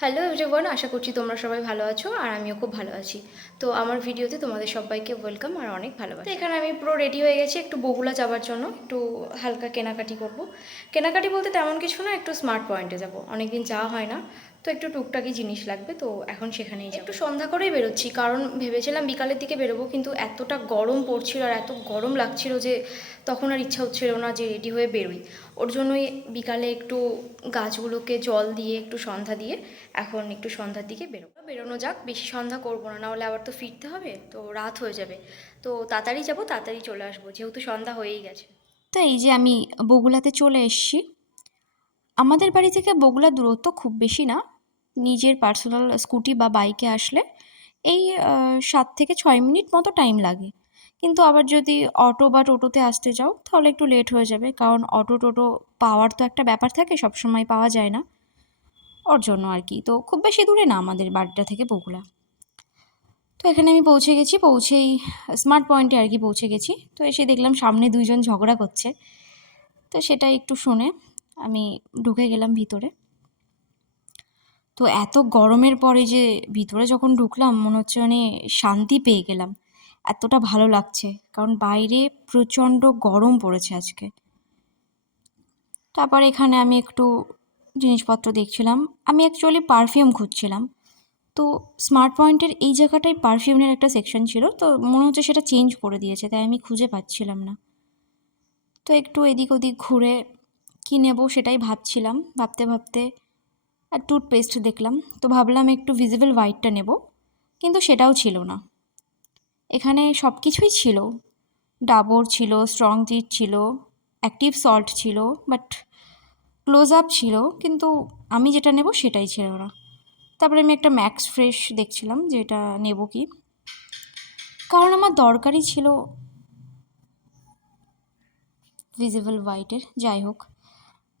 Hello everyone, আশা করছি তোমরা সবাই ভালো আছো আর আমিও খুব ভালো আছি। তো আমার ভিডিওতে তোমাদের সবাইকে ওয়েলকাম আর অনেক ভালোবাসা। তো এখানে আমি পুরো রেডি হয়ে গেছি একটু বগুলা যাওয়ার জন্য, একটু হালকা কেনাকাটি করব। কেনাকাটি বলতে তেমন কিছু না, একটু স্মার্ট পয়েন্টে যাব, অনেকদিন যাওয়া হয় না। তো একটু টুকটাকি জিনিস লাগবে, তো এখন সেখানেই যাবো। একটু সন্ধ্যা করেই বেরোচ্ছি, কারণ ভেবেছিলাম বিকালের দিকে বেরোবো, কিন্তু এতটা গরম পড়ছিল আর এত গরম লাগছিল যে তখন আর ইচ্ছা হচ্ছিল না যে রেডি হয়ে বেরোই। ওর জন্যই বিকালে একটু গাছগুলোকে জল দিয়ে একটু সন্ধ্যা দিয়ে এখন একটু সন্ধ্যার দিকে বেরোনো যাক। বেশি সন্ধ্যা করবো না, নাহলে আবার তো ফিরতে হবে, তো রাত হয়ে যাবে। তো তাড়াতাড়ি যাবো, তাড়াতাড়ি চলে আসবো, যেহেতু সন্ধ্যা হয়েই গেছে। তো এই যে আমি বগুলাতে চলে এসেছি। আমাদের বাড়ি থেকে বগুলার দূরত্ব খুব বেশি না। নিজের পার্সোনাল স্কুটি বা বাইকে আসলে এই 7 থেকে 6 মিনিট মতো টাইম লাগে। কিন্তু আবার যদি অটো বা টোটোতে আসতে যাও তাহলে একটু লেট হয়ে যাবে, কারণ অটো টোটো পাওয়ার তো একটা ব্যাপার থাকে, সবসময় পাওয়া যায় না। ওর জন্য আর কি, তো খুব বেশি দূরে না আমাদের বাড়িটা থেকে বগুলা। তো এখানে আমি পৌঁছে গেছি, পৌঁছেই স্মার্ট পয়েন্টে আর কি পৌঁছে গেছি। তো এসে দেখলাম সামনে দুইজন ঝগড়া করছে। তো সেটা একটু শুনে আমি ঢুকে গেলাম ভিতরে। তো এত গরমের পরে যে ভিতরে যখন ঢুকলাম মনে হচ্ছে মানে শান্তি পেয়ে গেলাম। এতটা ভালো লাগছে, কারণ বাইরে প্রচণ্ড গরম পড়েছে আজকে। তারপর এখানে আমি একটু জিনিসপত্র দেখছিলাম। আমি অ্যাকচুয়ালি পারফিউম খুঁজছিলাম। তো স্মার্ট পয়েন্টের এই জায়গাটায় পারফিউমের একটা সেকশন ছিল, তো মনে হচ্ছে সেটা চেঞ্জ করে দিয়েছে, তাই আমি খুঁজে পাচ্ছিলাম না। তো একটু এদিক ওদিক ঘুরে কী নেবো সেটাই ভাবছিলাম, ভাবতে ভাবতে আর টুথপেস্ট দেখলাম, তো ভাবলাম একটু ভিজিবল হোয়াইটটা নেব, কিন্তু সেটাও ছিল না। এখানে সব কিছুই ছিল, ডাবর ছিল, স্ট্রং টিথ ছিল, অ্যাক্টিভ সল্ট ছিল, বাট ক্লোজ আপ ছিল, কিন্তু আমি যেটা নেব সেটাই ছিল না। তারপরে আমি একটা ম্যাক্স ফ্রেশ দেখছিলাম যে এটা নেব কি, কারণ আমার দরকারই ছিল ভিজিবল হোয়াইটের। যাই হোক,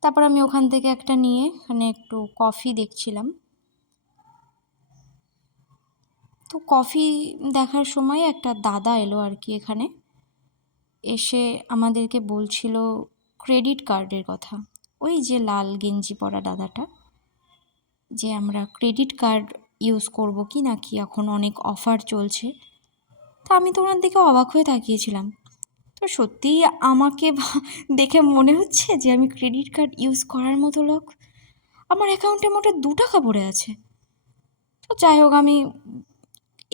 তারপর আমি ওখান থেকে একটা নিয়ে এখানে একটু কফি দেখছিলাম। তো কফি দেখার সময় একটা দাদা এলো আর কি এখানে, এসে আমাদেরকে বলছিল ক্রেডিট কার্ডের কথা। ওই যে লাল গেঞ্জি পরা দাদাটা, যে আমরা ক্রেডিট কার্ড ইউজ করব কি নাকি এখন অনেক অফার চলছে। তা আমি তো ওনার দিকে অবাক হয়ে তাকিয়েছিলাম। তো সত্যিই আমাকে দেখে মনে হচ্ছে যে আমি ক্রেডিট কার্ড ইউজ করার মতো লোক। আমার অ্যাকাউন্টে মোটে 2 টাকা পড়ে আছে। তো যাই হোক, আমি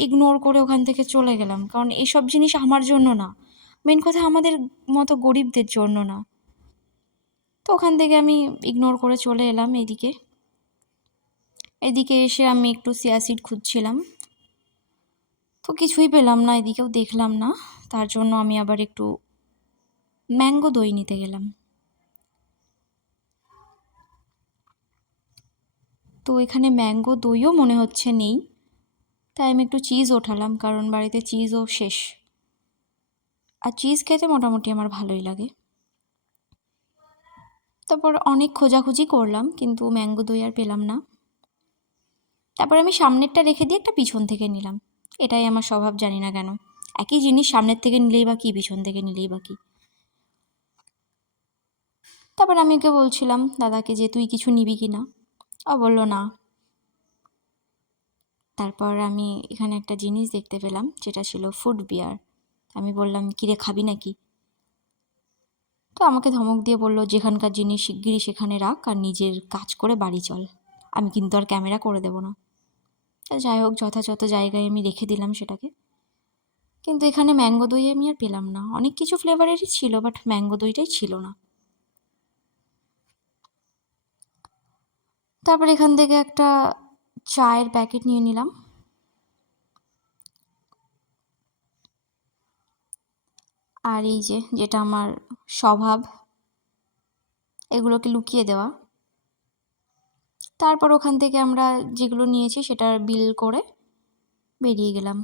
ইগনোর করে ওখান থেকে চলে গেলাম, কারণ এইসব জিনিস আমার জন্য না, মেন কথা আমাদের মতো গরিবদের জন্য না। তো ওখান থেকে আমি ইগনোর করে চলে এলাম এদিকে। এদিকে এসে আমি একটু সিয়াসিড খুঁজছিলাম, তো কিছুই পেলাম না, এদিকেও দেখলাম না। তার জন্য আমি আবার একটু ম্যাঙ্গো দই নিতে গেলাম। তো এখানে ম্যাঙ্গো দইও মনে হচ্ছে নেই, তাই আমি একটু চিজ ওঠালাম, কারণ বাড়িতে চিজও শেষ। আর চিজ খেতে মোটামুটি আমার ভালোই লাগে। তারপর অনেক খোঁজাখুঁজি করলাম, কিন্তু ম্যাঙ্গো দই আর পেলাম না। তারপর আমি সামনেরটা রেখে দিয়ে একটা পিছন থেকে নিলাম। এটাই আমার স্বভাব, জানি না কেন। একই জিনিস সামনের থেকে নিলেই বা কী, পিছন থেকে নিলেই বা কী। তারপর আমি ওকে বলছিলাম দাদাকে যে তুই কিছু নিবি কি না। ও বললো না। তারপর আমি এখানে একটা জিনিস দেখতে পেলাম, যেটা ছিল ফুড বিয়ার। আমি বললাম, কিরে খাবি নাকি? তো আমাকে ধমক দিয়ে বলল, যেখানকার জিনিস শিগগিরই সেখানে রাখ আর নিজের কাজ করে বাড়ি চল। আমি কিন্তু আর ক্যামেরা করে দেবো না। তা যাই হোক, যথাযথ জায়গায় আমি রেখে দিলাম সেটাকে। কিন্তু এখানে ম্যাঙ্গো দই আমি আর পেলাম না। অনেক কিছু ফ্লেভারেরই ছিল, বাট ম্যাঙ্গো দইটাই ছিল না। তারপর এখান থেকে একটা চায়ের প্যাকেট নিয়ে নিলাম। আর এই যে, যেটা আমার স্বভাব, এগুলোকে লুকিয়ে দেওয়া। তারপর ওখান থেকে আমরা যেগুলো নিয়েছি সেটার বিল করে বেরিয়ে গেলাম।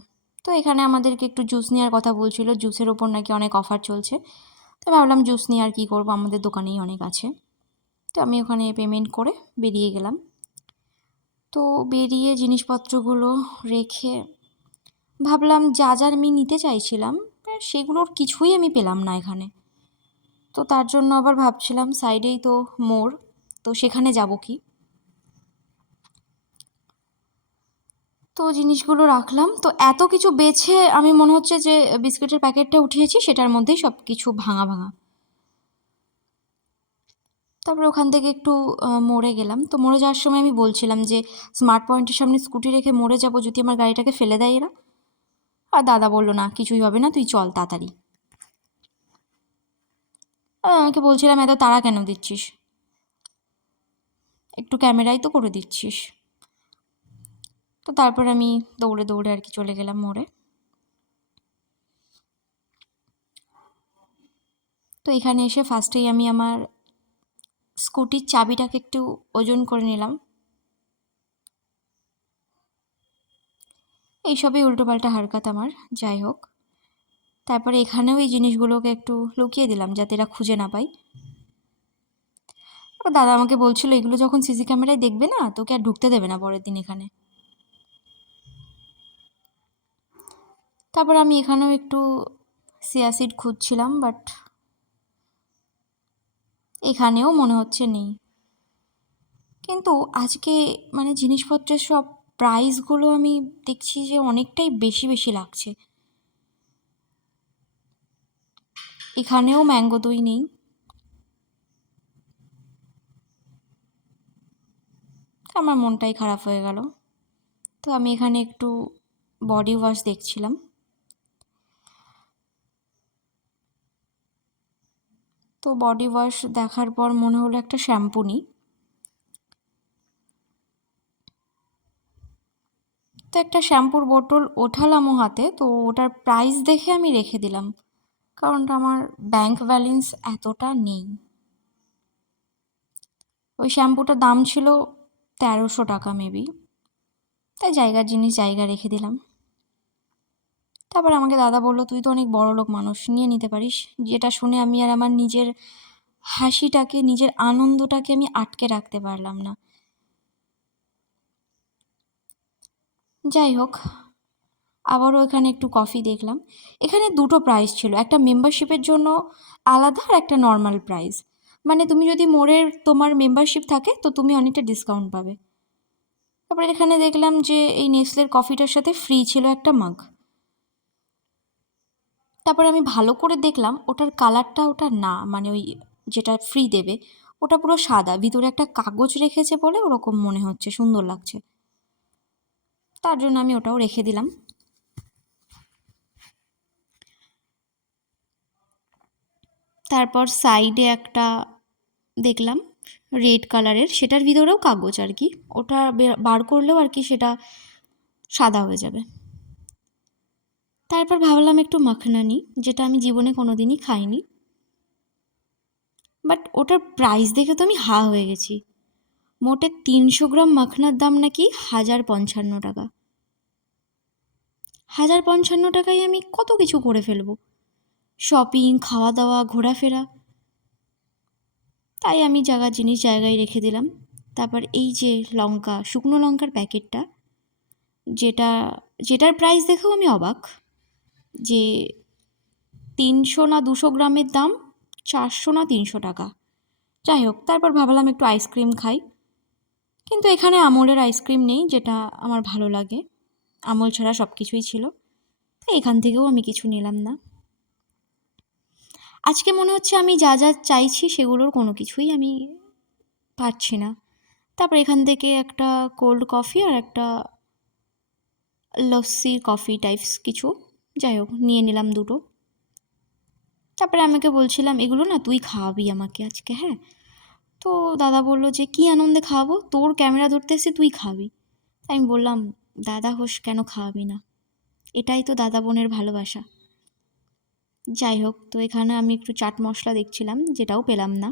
তো এখানে আমাদেরকে একটু জুস নেওয়ার কথা বলছিল, জুসের ওপর নাকি অনেক অফার চলছে। তো ভাবলাম জুস নিয়ে আর কী করবো, আমাদের দোকানেই অনেক আছে। তো আমি ওখানে পেমেন্ট করে বেরিয়ে গেলাম। তো বেরিয়ে জিনিসপত্রগুলো রেখে ভাবলাম যা যা আমি নিতে চাইছিলাম সেগুলোর কিছুই আমি পেলাম না এখানে। তো তার জন্য আবার ভাবছিলাম সাইডেই তো মোড়, তো সেখানে যাব কি। তো জিনিসগুলো রাখলাম। তো এত কিছু বেছে আমি মনে হচ্ছে যে বিস্কিটের প্যাকেটটা উঠিয়েছি, সেটার মধ্যেই সব কিছু ভাঙা ভাঙা। তারপরে ওখান থেকে একটু মোড়ে গেলাম। তো মোড়ে যাওয়ার সময় আমি বলছিলাম যে স্মার্ট পয়েন্টের সামনে স্কুটি রেখে মোড়ে যাব, যদি আমার গাড়িটাকে ফেলে দেয় এরা। আর দাদা বললো, না কিছুই হবে না, তুই চল তাড়াতাড়ি। আমাকে বলছিলাম, এত তাড়া কেন দিচ্ছিস, একটু ক্যামেরাই তো করে দিচ্ছিস। তো তারপর আমি দৌড়ে দৌড়ে আর কি চলে গেলাম মোড়ে। তো এখানে এসে ফার্স্টেই আমি আমার স্কুটির চাবিটাকে একটু ওজন করে নিলাম। এইসবই উল্টোপাল্টা হারকাত আমার, যাই হোক। তারপরে এখানেও এই জিনিসগুলোকে একটু লুকিয়ে দিলাম যাতে এরা খুঁজে না পায়। আবার দাদা আমাকে বলছিল, এগুলো যখন সিসি ক্যামেরায় দেখবে না, তোকে আর ঢুকতে দেবে না পরের দিন এখানে। তারপর আমি এখানেও একটু সিয়াসিড খুঁজছিলাম, বাট এখানেও মনে হচ্ছে নেই। কিন্তু আজকে মানে জিনিসপত্রের সব প্রাইসগুলো আমি দেখছি যে অনেকটাই বেশি বেশি লাগছে। এখানেও ম্যাঙ্গো দই নেই। আমার মনটাই খারাপ হয়ে গেল। তো আমি এখানে একটু বডি ওয়াশ দেখছিলাম। তো বডি ওয়াশ দেখার পর মনে হলো একটা শ্যাম্পু নিই। তো একটা শ্যাম্পুর বোতল ওঠালামও হাতে, তো ওটার প্রাইস দেখে আমি রেখে দিলাম, কারণ আমার ব্যাংক ব্যালেন্স এতটা নেই। ওই শ্যাম্পুটার দাম ছিল 1300 টাকা মেবি, তাই জায়গার জিনিস জায়গা রেখে দিলাম। তারপর আমাকে দাদা বললো, তুই তো অনেক বড়লোক মানুষ, নিয়ে নিতে পারিস। যেটা শুনে আমি আর আমার নিজের হাসিটাকে, নিজের আনন্দটাকে আমি আটকে রাখতে পারলাম না। যাই হোক, আবারও এখানে একটু কফি দেখলাম। এখানে দুটো প্রাইস ছিল, একটা মেম্বারশিপের জন্য আলাদা আর একটা নর্মাল প্রাইস। মানে তুমি যদি মোড়ের তোমার মেম্বারশিপ থাকে তো তুমি অনেকটা ডিসকাউন্ট পাবে। তারপরে এখানে দেখলাম যে এই নেসলের কফিটার সাথে ফ্রি ছিল একটা মাগ। তারপরে আমি ভালো করে দেখলাম ওটার কালারটা ওটা না, মানে ওই যেটা ফ্রি দেবে ওটা পুরো সাদা, ভিতরে একটা কাগজ রেখেছে বলে ওরকম মনে হচ্ছে, সুন্দর লাগছে। তার জন্য আমি ওটাও রেখে দিলাম। তারপর সাইডে একটা দেখলাম রেড কালারের, সেটার ভিতরেও কাগজ আর কি, ওটা বার করলেও আর কি সেটা সাদা হয়ে যাবে। তারপর ভাবলাম একটু মাখনা নিই, যেটা আমি জীবনে কোনো দিনই খাইনি। বাট ওটার প্রাইস দেখে তো আমি হা হয়ে গেছি। মোটে 300 গ্রাম মাখনার দাম নাকি 1055 টাকা। 1055 টাকায় আমি কত কিছু করে ফেলবো, শপিং, খাওয়া দাওয়া, ঘোরাফেরা। তাই আমি জায়গার জিনিস জায়গায় রেখে দিলাম। তারপর এই যে লঙ্কা, শুকনো লঙ্কার প্যাকেটটা, যেটা যেটার প্রাইস দেখেও আমি অবাক, যে 300 না 200 গ্রামের দাম 400 না 300 টাকা। যাই হোক, তারপর ভাবলাম একটু আইসক্রিম খাই, কিন্তু এখানে আমুলের আইসক্রিম নেই, যেটা আমার ভালো লাগে। আমুল ছাড়া সব কিছুই ছিল, তাই এখান থেকেও আমি কিছু নিলাম না। আজকে মনে হচ্ছে আমি যা যা চাইছি সেগুলোর কোনো কিছুই আমি পাচ্ছি না। তারপর এখান থেকে একটা কোল্ড কফি আর একটা লস্যি কফি টাইপস কিছু, যাই হোক নিয়ে নিলাম দুটো। তারপরে আমাকে বলছিলাম, এগুলো না তুই খাওয়াবি আমাকে আজকে, হ্যাঁ। তো দাদা বললো যে কী আনন্দে খাওয়াবো, তোর ক্যামেরা ধরতে এসে তুই খাবি। তাই আমি বললাম, দাদা হোস কেন খাওয়াবি না, এটাই তো দাদা বোনের ভালোবাসা। যাই হোক, তো এখানে আমি একটু চাট মশলা দেখছিলাম, যেটাও পেলাম না।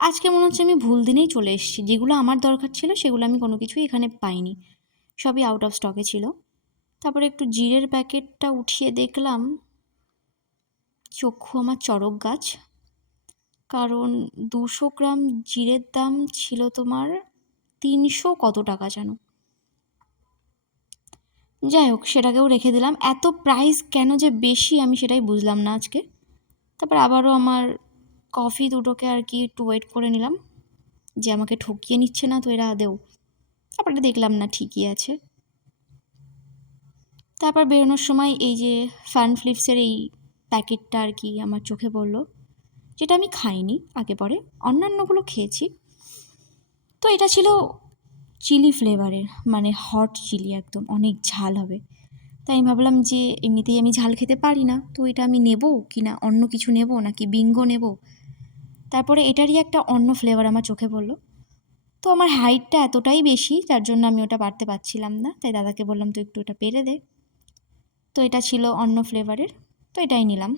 আজকে মনে হচ্ছে আমি ভুল দিনেই চলে এসেছি, যেগুলো আমার দরকার ছিল সেগুলো আমি কোনো কিছুই এখানে পাইনি, সবই আউট অফ স্টকে ছিল। তারপরে একটু জিরের প্যাকেটটা উঠিয়ে দেখলাম, চক্ষু আমার চড়ক গাছ, কারণ 200 গ্রাম জিরের দাম ছিল তোমার 300 কত টাকা যেন। যাই হোক, সেটাকেও রেখে দিলাম। এত প্রাইস কেন যে বেশি আমি সেটাই বুঝলাম না আজকে। তারপর আবারও আমার কফি দুটোকে আর কি একটু ওয়েট করে নিলাম, যে আমাকে ঠকিয়ে নিচ্ছে না তো এরা আদেও। তারপরে দেখলাম না ঠিকই আছে। তারপর বেরোনোর সময় এই যে ফান ফ্লিপসের এই প্যাকেটটা আর কি আমার চোখে পড়লো, যেটা আমি খাইনি আগে পরে, অন্যান্যগুলো খেয়েছি। তো এটা ছিল চিলি ফ্লেভারের, মানে হট চিলি, একদম অনেক ঝাল হবে। তাই আমি ভাবলাম যে এমনিতেই আমি ঝাল খেতে পারি না, তো এটা আমি নেব কি না অন্য কিছু নেব নাকি বিঙ্গো নেব। তারপরে এটারই একটা অন্য ফ্লেভার আমার চোখে পড়লো। তো আমার হাইটটা এতটাই বেশি, যার জন্য আমি ওটা পারতে পারছিলাম না, তাই দাদাকে বললাম তো একটু ওটা পেরে দে। তো এটা ছিল অন্য ফ্লেভারের, তো এটাই নিলাম।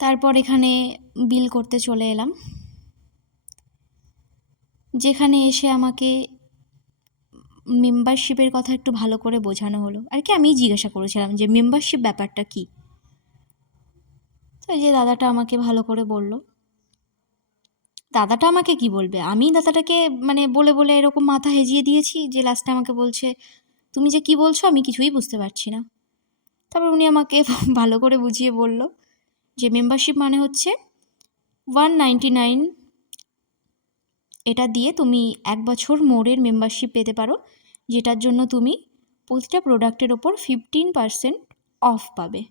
তারপর এখানে বিল করতে চলে এলাম, যেখানে এসে আমাকে মেম্বারশিপের কথা একটু ভালো করে বোঝানো হলো আর কি। আমিই জিজ্ঞাসা করেছিলাম যে মেম্বারশিপ ব্যাপারটা কী। তো এই যে দাদাটা আমাকে ভালো করে বলল। দাদাটা আমাকে কি বলবে, আমি দাদাটাকে মানে বলে বলে এরকম মাথা হেজিয়ে দিয়েছি যে লাস্টে আমাকে বলছে তুমি যে কি বলছো আমি কিছুই বুঝতে পারছি না। তারপর উনি আমাকে ভালো করে বুঝিয়ে বলল যে মেম্বারশিপ মানে হচ্ছে 199, এটা দিয়ে তুমি 1 বছর মোরের মেম্বারশিপ পেতে পারো, যেটার জন্য তুমি প্রতিটা প্রোডাক্টের ওপর 15% অফ পাবে।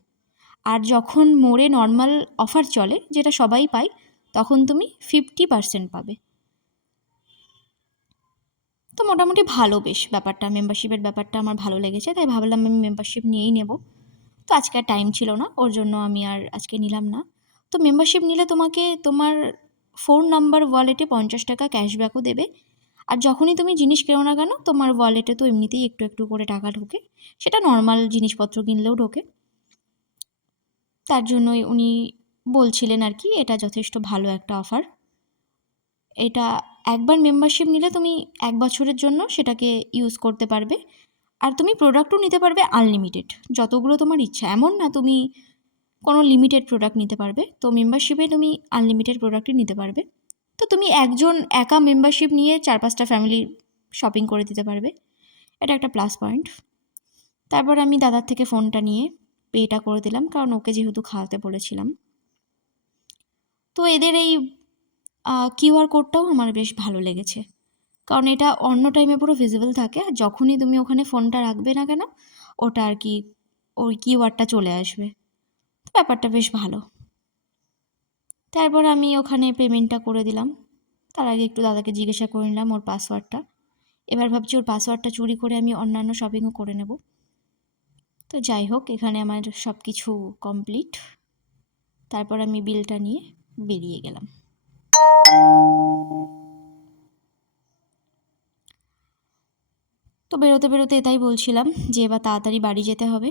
আর যখন মোড়ে নর্মাল অফার চলে, যেটা সবাই পায়, তখন তুমি 50% পাবে। তো মোটামুটি ভালো বেশ ব্যাপারটা, মেম্বারশিপের ব্যাপারটা আমার ভালো লেগেছে, তাই ভাবলাম আমি মেম্বারশিপ নিয়েই নেব। তো আজকে আর টাইম ছিল না, ওর জন্য আমি আর আজকে নিলাম না। তো মেম্বারশিপ নিলে তোমাকে তোমার ফোন নাম্বার ওয়ালেটে 50 টাকা ক্যাশব্যাকও দেবে। আর যখনই তুমি জিনিস কেনো না কেন, তোমার ওয়ালেটে তো এমনিতেই একটু একটু করে টাকা ঢোকে, সেটা নর্মাল জিনিসপত্র কিনলেও ঢোকে। তার জন্যই উনি বলছিলেন আর কি, এটা যথেষ্ট ভালো একটা অফার। এটা একবার মেম্বারশিপ নিলে তুমি 1 বছরের জন্য সেটাকে ইউজ করতে পারবে। আর তুমি প্রোডাক্টও নিতে পারবে আনলিমিটেড, যতগুলো তোমার ইচ্ছা। এমন না তুমি কোনো লিমিটেড প্রোডাক্ট নিতে পারবে, তো মেম্বারশিপে তুমি আনলিমিটেড প্রোডাক্টই নিতে পারবে। তো তুমি একজন একা মেম্বারশিপ নিয়ে 4-5টা ফ্যামিলি শপিং করে দিতে পারবে, এটা একটা প্লাস পয়েন্ট। তারপর আমি দাদার থেকে ফোনটা নিয়ে পেটা করে দিলাম, কারণ ওকে যেহেতু খাওয়াতে বলেছিলাম। তো এদের এই কিউআর কোডটাও আমার বেশ ভালো লেগেছে, কারণ এটা অন্য টাইমে পুরো ভিজিবল থাকে, আর যখনই তুমি ওখানে ফোনটা রাখবে না কেন ওটা আর কি ওই কিউআরটা চলে আসবে। তো ব্যাপারটা বেশ ভালো। তারপর আমি ওখানে পেমেন্টটা করে দিলাম। তার আগে একটু দাদাকে জিজ্ঞাসা করে নিলাম ওর পাসওয়ার্ডটা। এবার ভাবছি ওর পাসওয়ার্ডটা চুরি করে আমি অন্যান্য শপিংও করে নেব। তো যাই হোক, এখানে আমার সব কিছু কমপ্লিট। তারপর আমি বিলটা নিয়ে বেরিয়ে গেলাম। তো বেরোতে বেরোতে এটাই বলছিলাম যে এবার তাড়াতাড়ি বাড়ি যেতে হবে,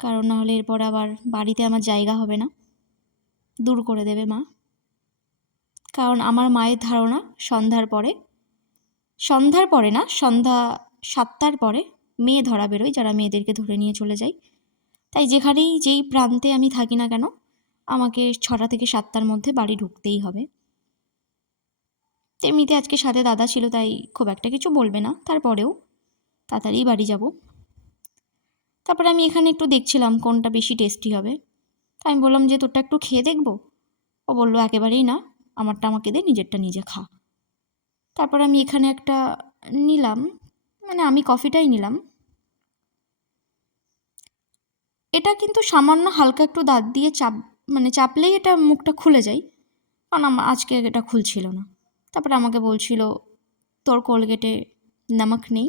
কারণ নাহলে এরপর আবার বাড়িতে আমার জায়গা হবে না, দূর করে দেবে মা। কারণ আমার মায়ের ধারণা সন্ধ্যার পরে না, সন্ধ্যা 7টার পরে মেয়ে ধরা বেরোয়, যারা মেয়েদেরকে ধরে নিয়ে চলে যায়। তাই যেখানেই যেই প্রান্তে আমি থাকি না কেন, আমাকে 6টা থেকে 7টার মধ্যে বাড়ি ঢুকতেই হবে। এমনিতে আজকে সাথে দাদা ছিল, তাই খুব একটা কিছু বলবে না, তারপরেও তাড়াতাড়ি বাড়ি যাব। তারপরে আমি এখানে একটু দেখছিলাম কোনটা বেশি টেস্টি হবে। তাই আমি বললাম যে তোরটা একটু খেয়ে দেখবো। ও বললো একেবারেই না, আমারটা আমাকে দে, নিজেরটা নিজে খা। তারপর আমি এখানে একটা নিলাম, মানে আমি কফিটাই নিলাম। এটা কিন্তু সামান্য হালকা একটু দাঁত দিয়ে চাপলেই এটা মুখটা খুলে যায়, কারণ আজকে এটা খুলছিল না। তারপরে আমাকে বলছিল তোর কোলগেটে নমক নেই,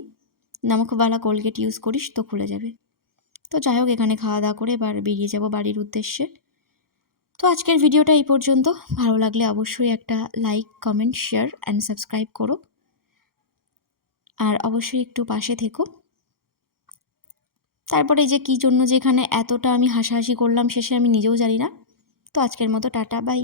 নমকওয়ালা কোলগেট ইউজ করিস তো খুলে যাবে। তো যাই হোক, এখানে খাওয়া দাওয়া করে এবার বেরিয়ে যাব বাড়ির উদ্দেশ্যে। তো আজকের ভিডিওটা এই পর্যন্ত। ভালো লাগলে অবশ্যই একটা like, comment, share and subscribe করো, আর অবশ্যই একটু পাশে থেকো। তারপরে যে কী জন্য যে এখানে এতটা আমি হাসাহাসি করলাম শেষে, আমি নিজেও জানি না। তো আজকের মতো টাটা, বাই।